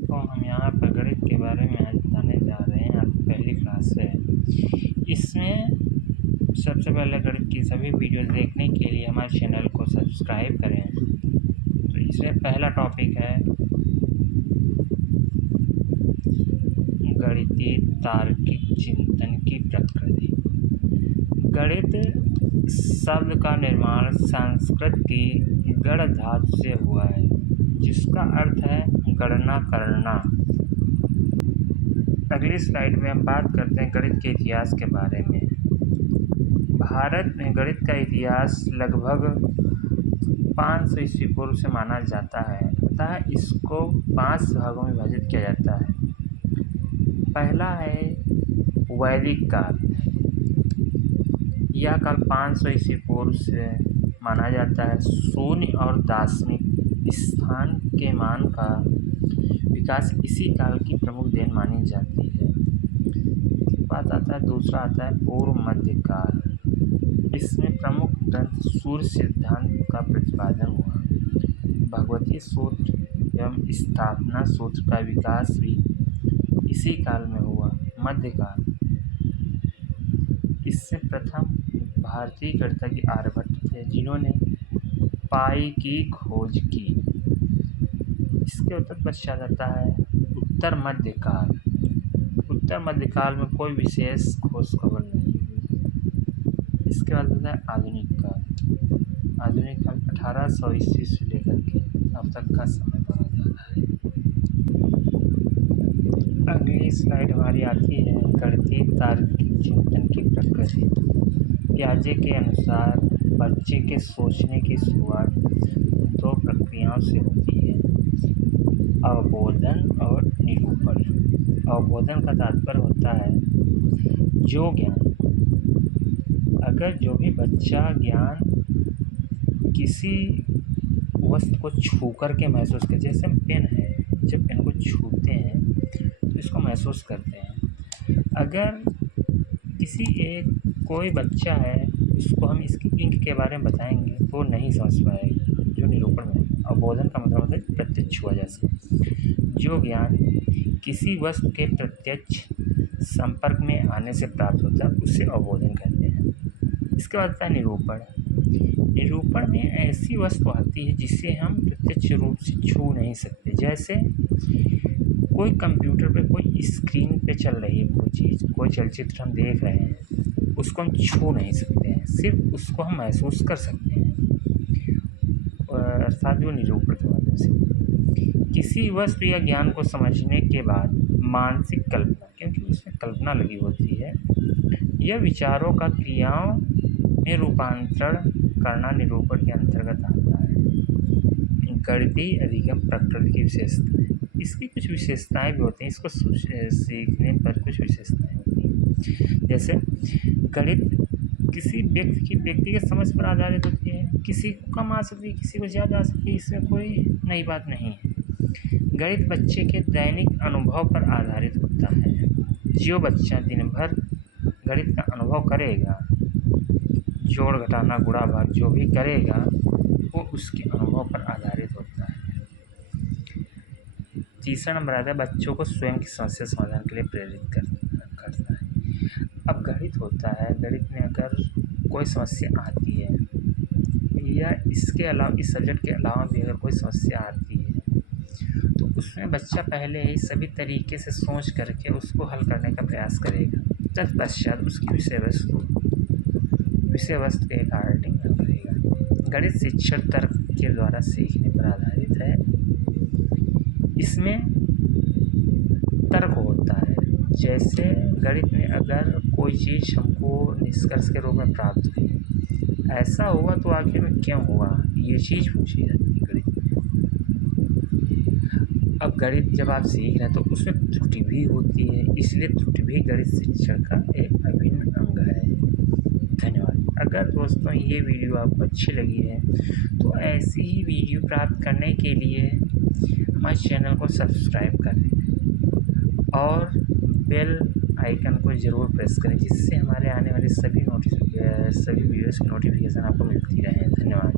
तो हम यहाँ पर गणित के बारे में आज बताने जा रहे हैं। आज पहली क्लास है। इसमें सबसे पहले गणित की सभी वीडियोस देखने के लिए हमारे चैनल को सब्सक्राइब करें। तो इसमें पहला टॉपिक है गणितीय तार्किक चिंतन की प्रकृति। गणित शब्द का निर्माण संस्कृत की गण धातु से हुआ है, जिसका अर्थ है गणना करना। अगली स्लाइड में हम बात करते हैं गणित के इतिहास के बारे में। भारत में गणित का इतिहास लगभग 500 ईस्वी पूर्व से माना जाता है, अतः इसको 5 भागों में विभाजित किया जाता है। पहला है वैदिक काल। यह काल 500 ईस्वी पूर्व से माना जाता है। शून्य और दार्शनिक स्थान के मान का विकास इसी काल की प्रमुख देन मानी जाती है। इसके बाद आता है दूसरा आता है पूर्व मध्य काल। इसमें प्रमुख ग्रंथ सूर्य सिद्धांत का प्रतिपादन हुआ। भगवती सूत्र एवं स्थापना सूत्र का विकास भी इसी काल में हुआ। मध्यकाल, इससे प्रथम भारतीय गणितज्ञ आर्यभट्ट थे, जिन्होंने पाई की खोज की। इसके उत्तर पश्चात आता है उत्तर मध्यकाल। उत्तर मध्यकाल में कोई विशेष खोज खबर नहीं हुई। इसके बाद आता है आधुनिक काल। आधुनिक काल 1800 ईस्वी से लेकर के अब तक का समय माना जाता है। अगली स्लाइड हमारी आती है गणितीय तार्किक चिंतन की प्रकृति। पियाजे के अनुसार बच्चे के सोचने की शुरुआत 2 प्रक्रियाओं से होती है, अवबोधन और निरूपण। अवबोधन का तात्पर्य होता है जो ज्ञान। अगर जो भी बच्चा ज्ञान किसी वस्तु को छू करके महसूस करे, जैसे पेन है, जब पेन को छूते हैं तो इसको महसूस करते हैं। अगर किसी कोई बच्चा है, उसको हम इसकी इंक के बारे में बताएंगे तो नहीं समझ पाएगा, जो निरूपण में। अवबोधन का मतलब होता है प्रत्यक्ष छुआ जा सके। जो ज्ञान किसी वस्तु के प्रत्यक्ष संपर्क में आने से प्राप्त होता है उसे अवबोधन कहते हैं। इसके बाद आता है निरूपण। निरूपण में ऐसी वस्तु आती है जिसे हम प्रत्यक्ष रूप से छू नहीं सकते। जैसे कोई कंप्यूटर पे कोई स्क्रीन पे चल रही है कोई चीज़, कोई चलचित्र हम देख रहे हैं, उसको हम छू नहीं सकते हैं, सिर्फ उसको हम महसूस कर सकते हैं, अर्थात जो निरूपण के माध्यम से। किसी वस्तु या ज्ञान को समझने के बाद मानसिक कल्पना, क्योंकि उसमें कल्पना लगी होती है, यह विचारों का क्रियाओं में रूपांतरण करना निरूपण के अंतर्गत आता है। गणितीय अधिगम प्रकृति की विशेषताएं। इसकी कुछ विशेषताएं भी होती हैं, इसको सीखने पर कुछ विशेषताएं होती हैं। जैसे गणित किसी व्यक्तिगत समझ पर आधारित होती है। किसी को कम आ सकती है, किसी को ज़्यादा आ सकती है, इसमें कोई नई बात नहीं है। गणित बच्चे के दैनिक अनुभव पर आधारित होता है। जो बच्चा दिन भर गणित का अनुभव करेगा, जोड़ घटाना गुणा भाग जो भी करेगा वो उसके अनुभव पर आधारित होता है। तीसरा नंबर आता है बच्चों को स्वयं की समस्या समाधान के लिए प्रेरित करता है। अब गणित होता है, गणित में अगर कोई समस्या आती है या इसके अलावा इस सब्जेक्ट के अलावा भी अगर कोई समस्या आती है तो उसमें बच्चा पहले ही सभी तरीके से सोच करके उसको हल करने का प्रयास करेगा। तत्पश्चात उसकी विषय वस्तु के अकॉर्डिंग हल करेगा। गणित शिक्षण तर्क के द्वारा सीखने पर आधारित है। इसमें तर्क होता है। जैसे गणित में अगर कोई चीज़ हमको निष्कर्ष के रूप में प्राप्त हुई, ऐसा हुआ तो आखिर में क्यों हुआ, ये चीज़ पूछी जाती है गणित में। अब गणित जब आप सीख रहे हैं तो उसमें त्रुटि भी होती है, इसलिए त्रुटि भी गणित शिक्षण का एक अभिन्न अंग है। धन्यवाद। अगर दोस्तों ये वीडियो आपको अच्छी लगी है तो ऐसी ही वीडियो प्राप्त करने के लिए हमारे चैनल को सब्सक्राइब करें और बेल आइकन को ज़रूर प्रेस करें, जिससे हमारे आने वाले सभी वीडियोज़ की नोटिफिकेशन आपको मिलती रहे। धन्यवाद।